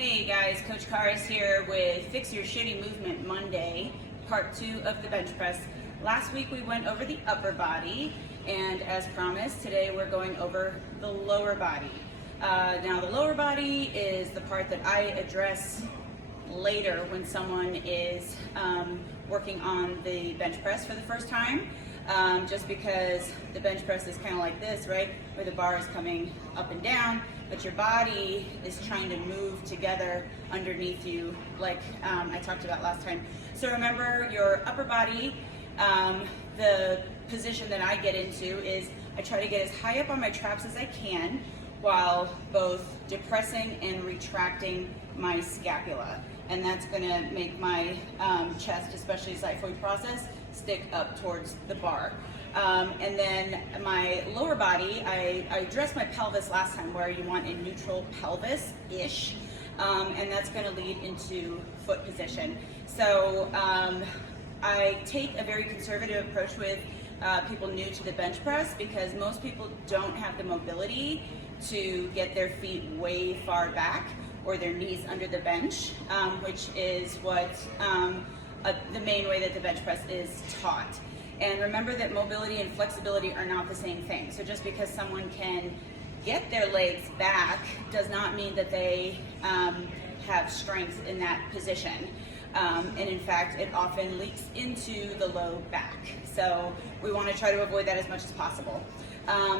Hey guys, Coach Karis here with Fix Your Shitty Movement Monday, part 2 of the bench press. Last week we went over the upper body, and as promised, today we're going over the lower body. Now the lower body is the part that I address later when someone is working on the bench press for the first time. Just because the bench press is kind of like this, right? Where the bar is coming up and down, but your body is trying to move together underneath you, like I talked about last time. So remember your upper body, the position that I get into is I try to get as high up on my traps as I can while both depressing and retracting my scapula. And that's gonna make my chest, especially xiphoid process, stick up towards the bar. And then my lower body, I addressed my pelvis last time where you want a neutral pelvis-ish, and that's gonna lead into foot position. So I take a very conservative approach with people new to the bench press because most people don't have the mobility to get their feet way far back or their knees under the bench, which is what the main way that the bench press is taught. And remember that mobility and flexibility are not the same thing. So just because someone can get their legs back does not mean that they have strength in that position. And in fact, it often leaks into the low back. So we want to try to avoid that as much as possible.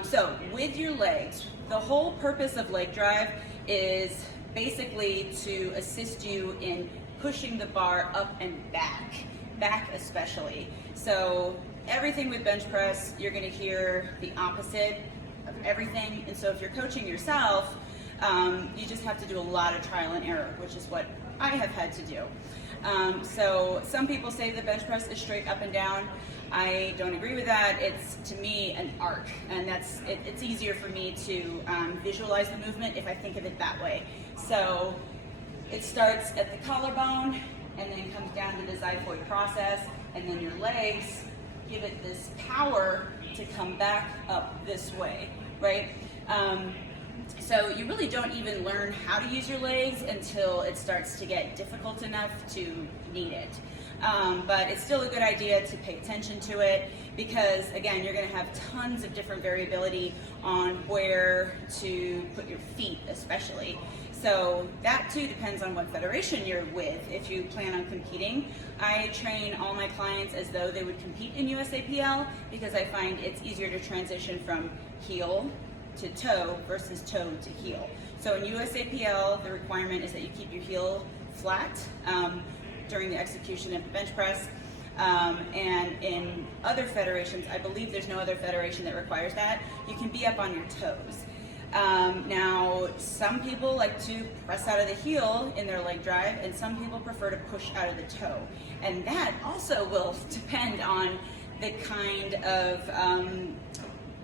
So with your legs, the whole purpose of leg drive is basically to assist you in pushing the bar up and back especially. So everything with bench press, you're gonna hear the opposite of everything. And so if you're coaching yourself, you just have to do a lot of trial and error, which is what I have had to do. So some people say the bench press is straight up and down. I don't agree with that. It's, to me, an arc, and it's easier for me to visualize the movement if I think of it that way. So it starts at the collarbone and then comes down to the xiphoid process, and then your legs give it this power to come back up this way, right? So you really don't even learn how to use your legs until it starts to get difficult enough to need it. But it's still a good idea to pay attention to it because, again, you're going to have tons of different variability on where to put your feet, especially. So that too depends on what federation you're with. If you plan on competing, I train all my clients as though they would compete in USAPL because I find it's easier to transition from heel to toe versus toe to heel. So in USAPL, the requirement is that you keep your heel flat during the execution of the bench press. And in other federations, I believe there's no other federation that requires that, you can be up on your toes. Now, some people like to press out of the heel in their leg drive, and some people prefer to push out of the toe. And that also will depend on the kind of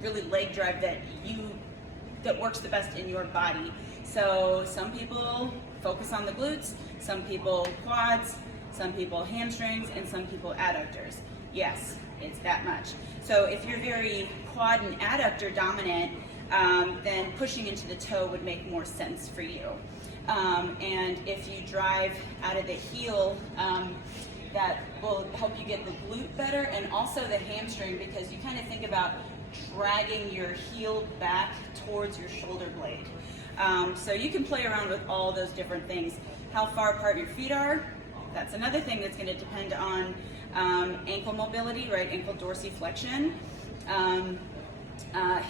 really leg drive that works the best in your body. So some people focus on the glutes, some people quads, some people hamstrings, and some people adductors. Yes, it's that much. So if you're very quad and adductor dominant, then pushing into the toe would make more sense for you. And if you drive out of the heel, that will help you get the glute better and also the hamstring because you kind of think about dragging your heel back towards your shoulder blade. So you can play around with all those different things. How far apart your feet are, that's another thing that's going to depend on ankle mobility, right? Ankle dorsiflexion.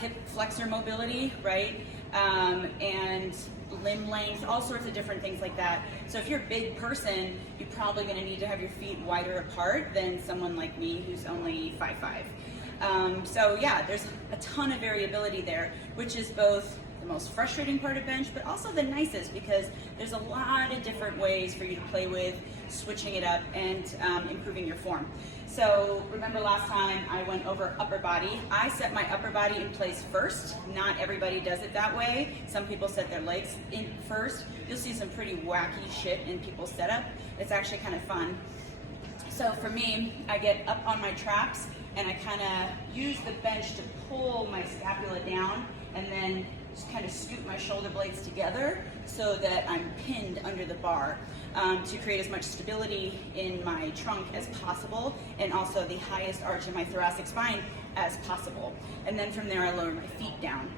Hip flexor mobility, right? And limb length, all sorts of different things like that. So if you're a big person, you're probably going to need to have your feet wider apart than someone like me who's only 5'5". So yeah, there's a ton of variability there, which is both the most frustrating part of bench, but also the nicest because there's a lot of different ways for you to play with, switching it up and improving your form. So remember last time I went over upper body. I set my upper body in place first. Not everybody does it that way. Some people set their legs in first. You'll see some pretty wacky shit in people's setup. It's actually kind of fun. So for me, I get up on my traps and I kind of use the bench to pull my scapula down and then just kind of scoop my shoulder blades together so that I'm pinned under the bar to create as much stability in my trunk as possible, and also the highest arch in my thoracic spine as possible. And then from there, I lower my feet down.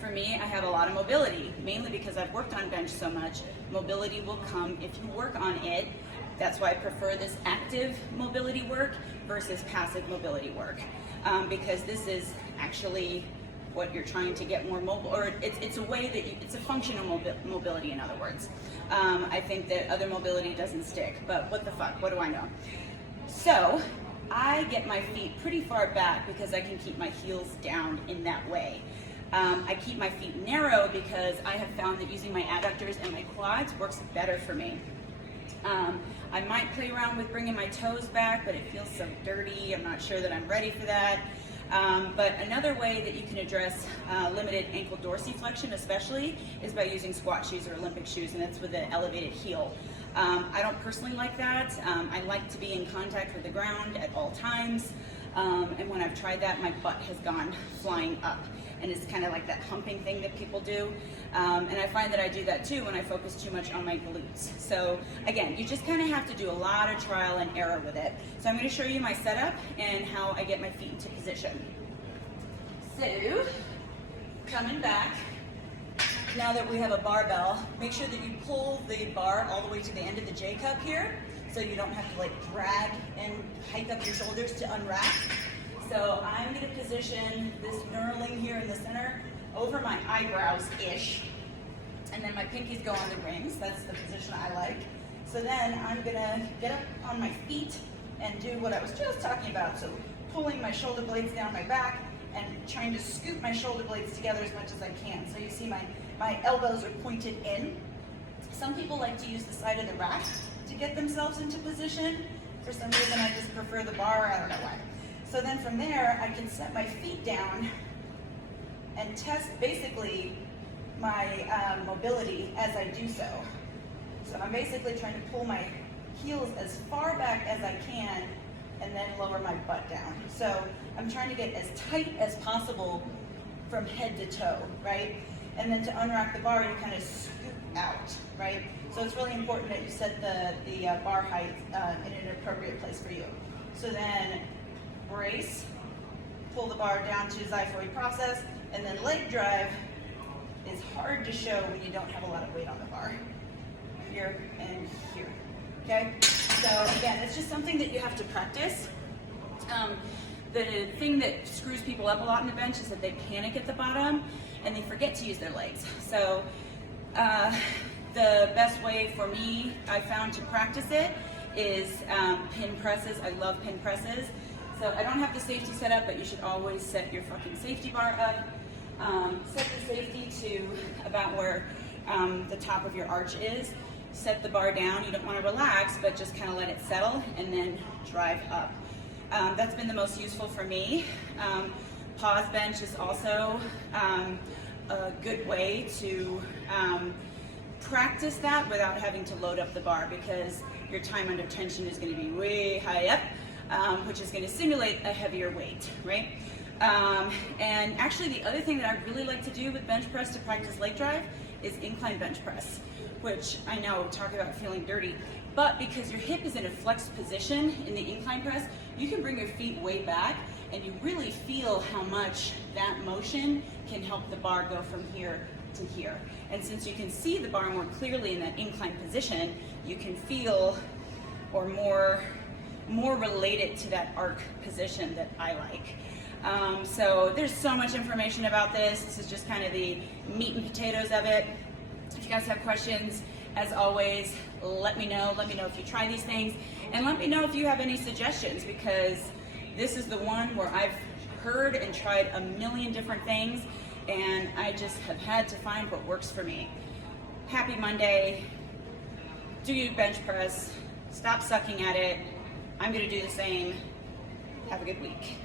For me, I have a lot of mobility, mainly because I've worked on bench so much. Mobility will come if you work on it. That's why I prefer this active mobility work versus passive mobility work, because this is actually what you're trying to get more mobile, or it's a way that it's a functional mobility, in other words. I think that other mobility doesn't stick, but what the fuck, what do I know? So I get my feet pretty far back because I can keep my heels down in that way. I keep my feet narrow because I have found that using my adductors and my quads works better for me. I might play around with bringing my toes back, but it feels so dirty. I'm not sure that I'm ready for that. But another way that you can address limited ankle dorsiflexion especially is by using squat shoes or Olympic shoes, and that's with an elevated heel. I don't personally like that. I like to be in contact with the ground at all times, and when I've tried that, my butt has gone flying up, and it's kind of like that humping thing that people do. And I find that I do that too when I focus too much on my glutes. So again, you just kind of have to do a lot of trial and error with it. So I'm going to show you my setup and how I get my feet into position. So, coming back, now that we have a barbell, make sure that you pull the bar all the way to the end of the J cup here, so you don't have to like drag and hike up your shoulders to unwrap. So I'm going to position this knurling here in the center over my eyebrows-ish, and then my pinkies go on the rings. That's the position I like. So then I'm going to get up on my feet and do what I was just talking about. So pulling my shoulder blades down my back and trying to scoop my shoulder blades together as much as I can. So you see my elbows are pointed in. Some people like to use the side of the rack to get themselves into position. For some reason, I just prefer the bar. I don't know why. So then from there, I can set my feet down and test basically my mobility as I do so. So I'm basically trying to pull my heels as far back as I can and then lower my butt down. So I'm trying to get as tight as possible from head to toe, right? And then to unrack the bar, you kind of scoop out, right? So it's really important that you set the bar height in an appropriate place for you. So then brace, pull the bar down to xiphoid process, and then leg drive is hard to show when you don't have a lot of weight on the bar. Here and here, okay? So again, it's just something that you have to practice. The thing that screws people up a lot in the bench is that they panic at the bottom and they forget to use their legs. So the best way for me, I found, to practice it is pin presses. I love pin presses. So I don't have the safety set up, but you should always set your fucking safety bar up. Set the safety to about where the top of your arch is. Set the bar down. You don't want to relax, but just kind of let it settle and then drive up. That's been the most useful for me. Pause bench is also a good way to practice that without having to load up the bar, because your time under tension is going to be way high up. Which is going to simulate a heavier weight, right? And actually the other thing that I really like to do with bench press to practice leg drive is incline bench press, which I know, talk about feeling dirty, but because your hip is in a flexed position in the incline press, you can bring your feet way back and you really feel how much that motion can help the bar go from here to here. And since you can see the bar more clearly in that incline position, you can feel, or more related to that arc position that I like. So there's so much information about this. This is just kind of the meat and potatoes of it. If you guys have questions, as always, let me know. Let me know if you try these things, and let me know if you have any suggestions, because this is the one where I've heard and tried a million different things, and I just have had to find what works for me. Happy Monday. Do your bench press. Stop sucking at it. I'm going to do the same. Have a good week.